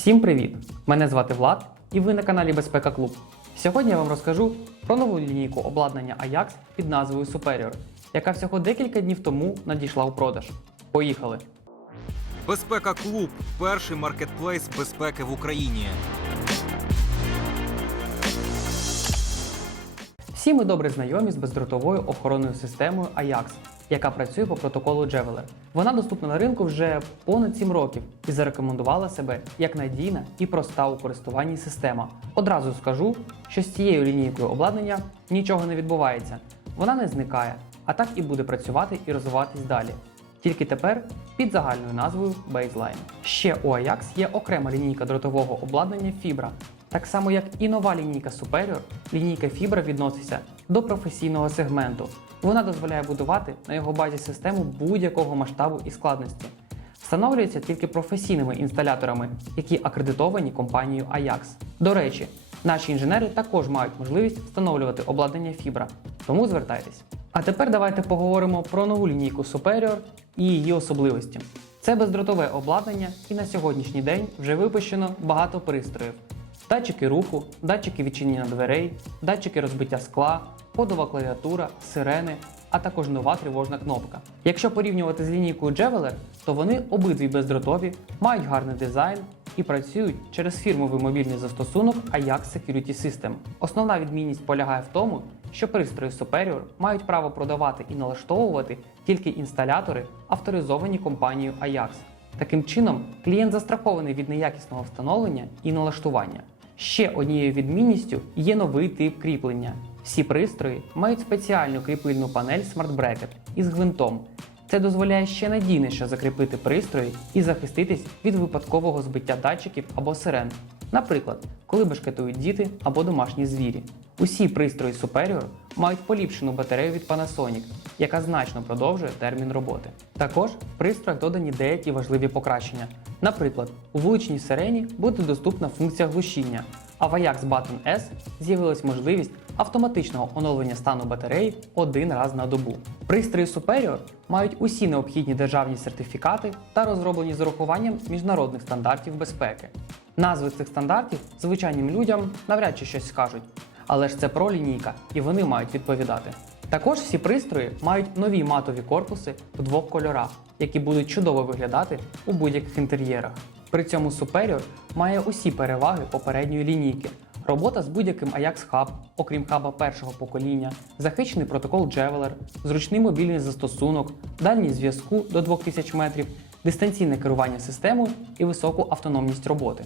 Всім привіт! Мене звати Влад і ви на каналі Безпека Клуб. Сьогодні я вам розкажу про нову лінійку обладнання Ajax під назвою Superior, яка всього декілька днів тому надійшла у продаж. Поїхали! Безпека Клуб перший маркетплейс безпеки в Україні. Всі ми добре знайомі з бездротовою охоронною системою Ajax, яка працює по протоколу Javeler. Вона доступна на ринку вже понад 7 років і зарекомендувала себе як надійна і проста у користуванні система. Одразу скажу, що з цією лінійкою обладнання нічого не відбувається. Вона не зникає, а так і буде працювати і розвиватись далі. Тільки тепер під загальною назвою Baseline. Ще у Ajax є окрема лінійка дротового обладнання Fibra. Так само як і нова лінійка Superior, лінійка Fibra відноситься до професійного сегменту. Вона дозволяє будувати на його базі систему будь-якого масштабу і складності. Встановлюється тільки професійними інсталяторами, які акредитовані компанією Ajax. До речі, наші інженери також мають можливість встановлювати обладнання Fibra, тому звертайтесь. А тепер давайте поговоримо про нову лінійку Superior і її особливості. Це бездротове обладнання, і на сьогоднішній день вже випущено багато пристроїв: датчики руху, датчики відчинення дверей, датчики розбиття скла, кодова клавіатура, сирени, а також нова тривожна кнопка. Якщо порівнювати з лінійкою Javeler, то вони обидві бездротові, мають гарний дизайн і працюють через фірмовий мобільний застосунок Ajax Security System. Основна відмінність полягає в тому, що пристрої Superior мають право продавати і налаштовувати тільки інсталятори, авторизовані компанією Ajax. Таким чином, клієнт застрахований від неякісного встановлення і налаштування. Ще однією відмінністю є новий тип кріплення. Всі пристрої мають спеціальну кріпильну панель Smart Bracket із гвинтом. Це дозволяє ще надійніше закріпити пристрої і захиститись від випадкового збиття датчиків або сирен. Наприклад, коли бешкетують діти або домашні звірі. Усі пристрої Superior мають поліпшену батарею від Panasonic, яка значно продовжує термін роботи. Також в пристроях додані деякі важливі покращення. Наприклад, у вуличній сирені буде доступна функція глушіння, а в Ajax Button S з'явилась можливість автоматичного оновлення стану батареї один раз на добу. Пристрої Superior мають усі необхідні державні сертифікати та розроблені з урахуванням міжнародних стандартів безпеки. Назви цих стандартів звичайним людям навряд чи щось скажуть, але ж це про лінійка, і вони мають відповідати. Також всі пристрої мають нові матові корпуси в двох кольорах, які будуть чудово виглядати у будь-яких інтер'єрах. При цьому Superior має усі переваги попередньої лінійки. Робота з будь-яким Ajax Hub, окрім хаба першого покоління, захищений протокол Javeler, зручний мобільний застосунок, дальність зв'язку до 2000 метрів, дистанційне керування системою і високу автономність роботи.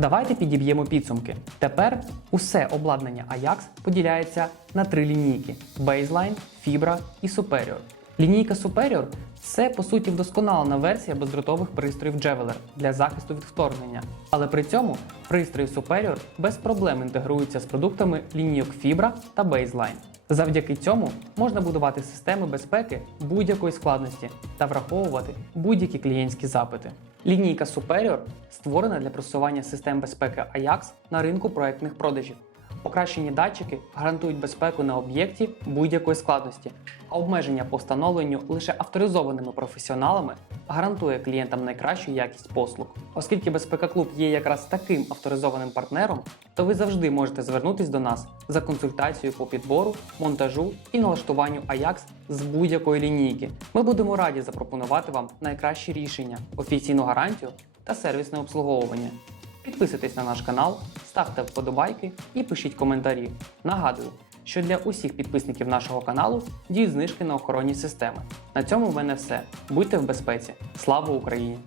Давайте підіб'ємо підсумки. Тепер усе обладнання Ajax поділяється на три лінійки: Baseline, Fibra і Superior. Лінійка Superior це по суті вдосконалена версія бездротових пристроїв Javeler для захисту від вторгнення. Але при цьому пристрої Superior без проблем інтегруються з продуктами лінійок Fibra та Baseline. Завдяки цьому можна будувати системи безпеки будь-якої складності та враховувати будь-які клієнтські запити. Лінійка Superior створена для просування систем безпеки Ajax на ринку проектних продажів. Покращені датчики гарантують безпеку на об'єкті будь-якої складності, а обмеження по встановленню лише авторизованими професіоналами гарантує клієнтам найкращу якість послуг. Оскільки Безпека Клуб є якраз таким авторизованим партнером, то ви завжди можете звернутись до нас за консультацією по підбору, монтажу і налаштуванню Ajax з будь-якої лінійки. Ми будемо раді запропонувати вам найкращі рішення, офіційну гарантію та сервісне обслуговування. Підписуйтесь на наш канал, ставте вподобайки і пишіть коментарі. Нагадую, що для усіх підписників нашого каналу діють знижки на охоронні системи. На цьому в мене все. Будьте в безпеці. Слава Україні!